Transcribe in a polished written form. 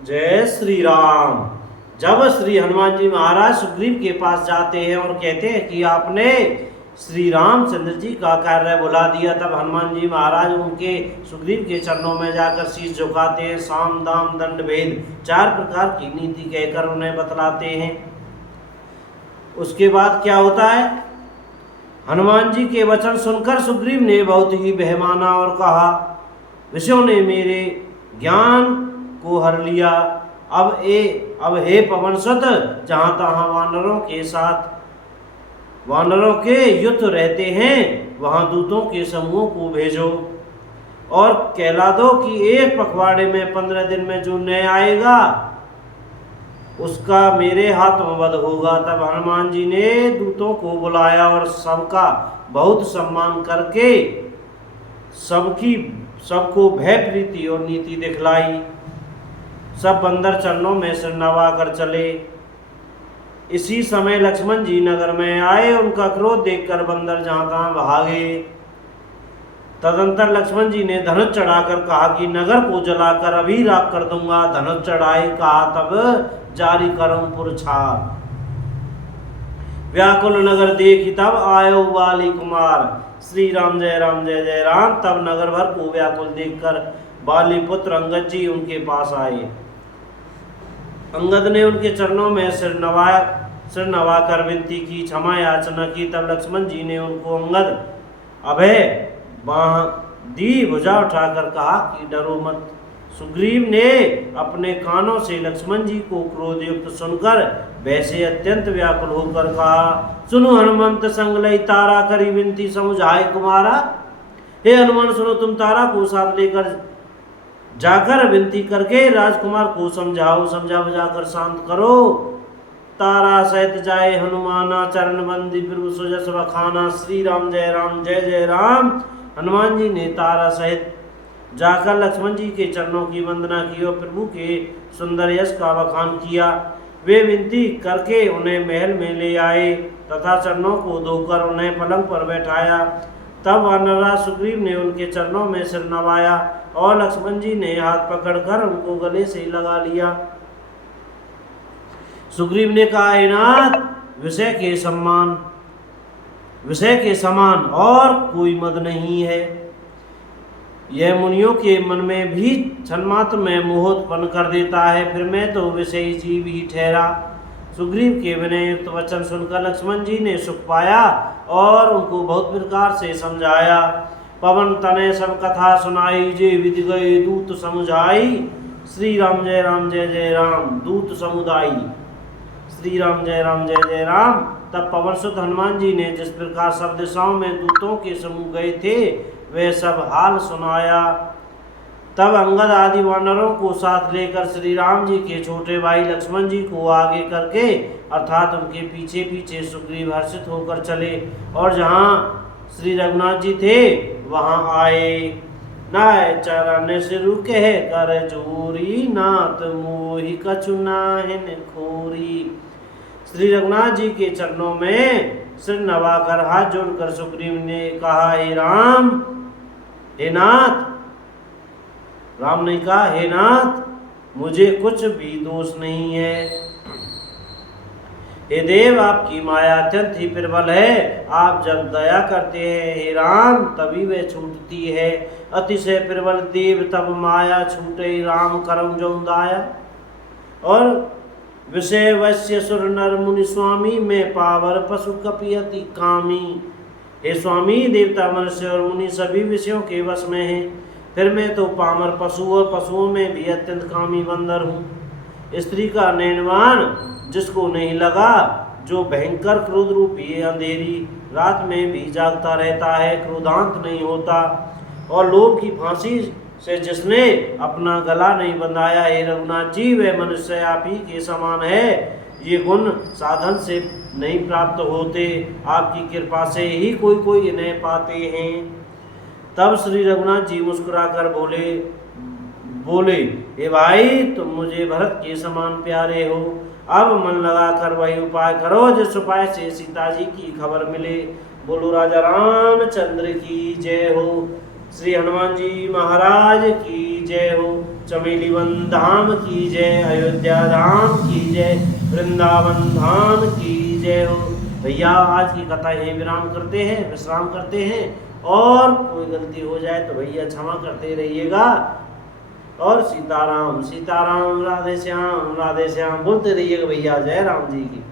जय श्री राम। जब श्री हनुमान जी महाराज सुग्रीव के पास जाते हैं और कहते हैं कि आपने श्री रामचंद्र जी का कार्य बुला दिया, तब हनुमान जी महाराज उनके सुग्रीव के चरणों में जाकर शीश झुकाते हैं। साम दाम दंड भेद 4 प्रकार की नीति कहकर उन्हें बतलाते हैं। उसके बाद क्या होता है? हनुमान जी के वचन सुनकर सुग्रीव ने बहुत ही बहमाना और कहा, विषयों ने मेरे ज्ञान को हर लिया। अब हे पवन सुत, जहाँ तहाँ वानरों के युद्ध रहते हैं, वहाँ दूतों के समूह को भेजो और कहला दो कि एक पखवाड़े में 15 दिन में जो न्याय आएगा उसका मेरे हाथ में वध होगा। तब हनुमान जी ने दूतों को बुलाया और सबका बहुत सम्मान करके सबको भय प्रीति और नीति दिखलाई। सब बंदर चरणों में सिर नवा कर चले। इसी समय लक्ष्मण जी नगर में आए। उनका क्रोध देखकर बंदर जहां तहां भागे। तदंतर लक्ष्मण जी ने धनुष चढ़ाकर कहा कि नगर को जलाकर अभी राख कर दूंगा। धनुष चढ़ाए कहा, तब जारी करऊं पुरछार। व्याकुल नगर देखी तब आयो बाली कुमार। श्री राम जय राम जय जय राम। तब नगर भर को व्याकुल देखकर बाली पुत्र अंगद जी उनके पास आए। अंगद ने उनके चरणों में सिर नवाकर विनती की, क्षमा याचना की। तब लक्ष्मण जी ने उनको अंगद अभय बाह दी, भुजा उठाकर कहा कि डरो मत। सुग्रीव ने अपने कानों से लक्ष्मण जी को क्रोधयुक्त सुनकर वैसे अत्यंत व्याकुल होकर कहा, सुनो हनुमंत संग लई तारा करी विनती समुझाए कुमारा। हे हनुमान, सुनो, तुम तारा को साथ लेकर जाकर विनती करके राजकुमार को समझाओ। समझा बुझाकर शांत करो। तारा सहित जाए हनुमाना, चरण बंदी प्रभु सुजस बखाना। श्री राम जय जय राम। हनुमान जी ने तारा सहित जाकर लक्ष्मण जी के चरणों की वंदना की और प्रभु के सुंदर यश का बखान किया। वे विनती करके उन्हें महल में ले आए तथा चरणों को धोकर उन्हें पलंग पर बैठाया। तब वानरराज सुग्रीव ने उनके चरणों में सिर नवाया और लक्ष्मण जी ने हाथ पकड़कर उनको गले से लगा लिया। सुग्रीव ने कहा, हे नाथ, विषय के समान और कोई मद नहीं है। यह मुनियों के मन में भी क्षणमात्र में मोह उत्पन्न कर देता है। फिर मैं तो विषयी जीव ही ठहरा। सुग्रीव के विनय युक्त वचन सुनकर लक्ष्मण जी ने सुख पाया और उनको बहुत प्रकार से समझाया। पवन तने सब कथा सुनाई, जे विधि गए दूत समुझाई। श्री राम जय जय राम। दूत समुदायी। श्री राम जय जय राम। तब पवन सुत हनुमान जी ने जिस प्रकार सब दिशाओं में दूतों के समूह गए थे वे सब हाल सुनाया। तब अंगद आदि वानरों को साथ लेकर श्री राम जी के छोटे भाई लक्ष्मण जी को आगे करके अर्थात उनके पीछे पीछे सुग्रीव हर्षित होकर चले और जहाँ श्री रघुनाथ जी थे वहाँ आए। नाय चरण सिरु कह कर जोरी, नाथ मोहि कछु नाहिन खोरी। श्री रघुनाथ जी के चरणों में सिर नवाकर हाथ जोड़कर सुग्रीव ने कहा, हे राम, हे नाथ। राम ने कहा, हे नाथ, मुझे कुछ भी दोष नहीं है। हे देव, आपकी माया अत्यंत ही प्रबल है। आप जब दया करते हैं हे राम तभी वह छूटती है। अतिशय प्रबल देव तब माया छूटे, राम करम जो दाया। और विषय वैश्य सुर नर मुनि स्वामी, में पावर पशु कपि अति कामी। हे स्वामी, देवता मनुष्य और मुनि सभी विषयों के वश में हैं। फिर मैं तो पामर पशु और पशुओं में भी अत्यंत कामी बंदर हूँ। स्त्री का नैनवान जिसको नहीं लगा, जो भयंकर क्रोध रूपी अंधेरी रात में भी जागता रहता है, क्रोधांत नहीं होता। और लोभ की फांसी से जिसने अपना गला नहीं बंधाया, हे रघुनाथ जी, वह मनुष्य आप ही के समान है। ये गुण साधन से नहीं प्राप्त होते, आपकी कृपा से ही कोई इन्हें पाते हैं। तब श्री रघुनाथ जी मुस्कुराकर बोले, हे भाई, तुम मुझे भरत के समान प्यारे हो। अब मन लगाकर वही उपाय करो जिस उपाय से सीता जी की खबर मिले। बोलो राजा रामचंद्र की जय हो। श्री हनुमान जी महाराज की जय हो। चमेली वन धाम की जय, अयोध्या धाम की जय, वृंदावन धाम की जय हो। भैया आज की कथा यही विश्राम करते हैं और कोई गलती हो जाए तो भैया क्षमा करते रहिएगा। और सीताराम सीताराम, राधे श्याम बोलते रहिएगा भैया। जय राम जी की।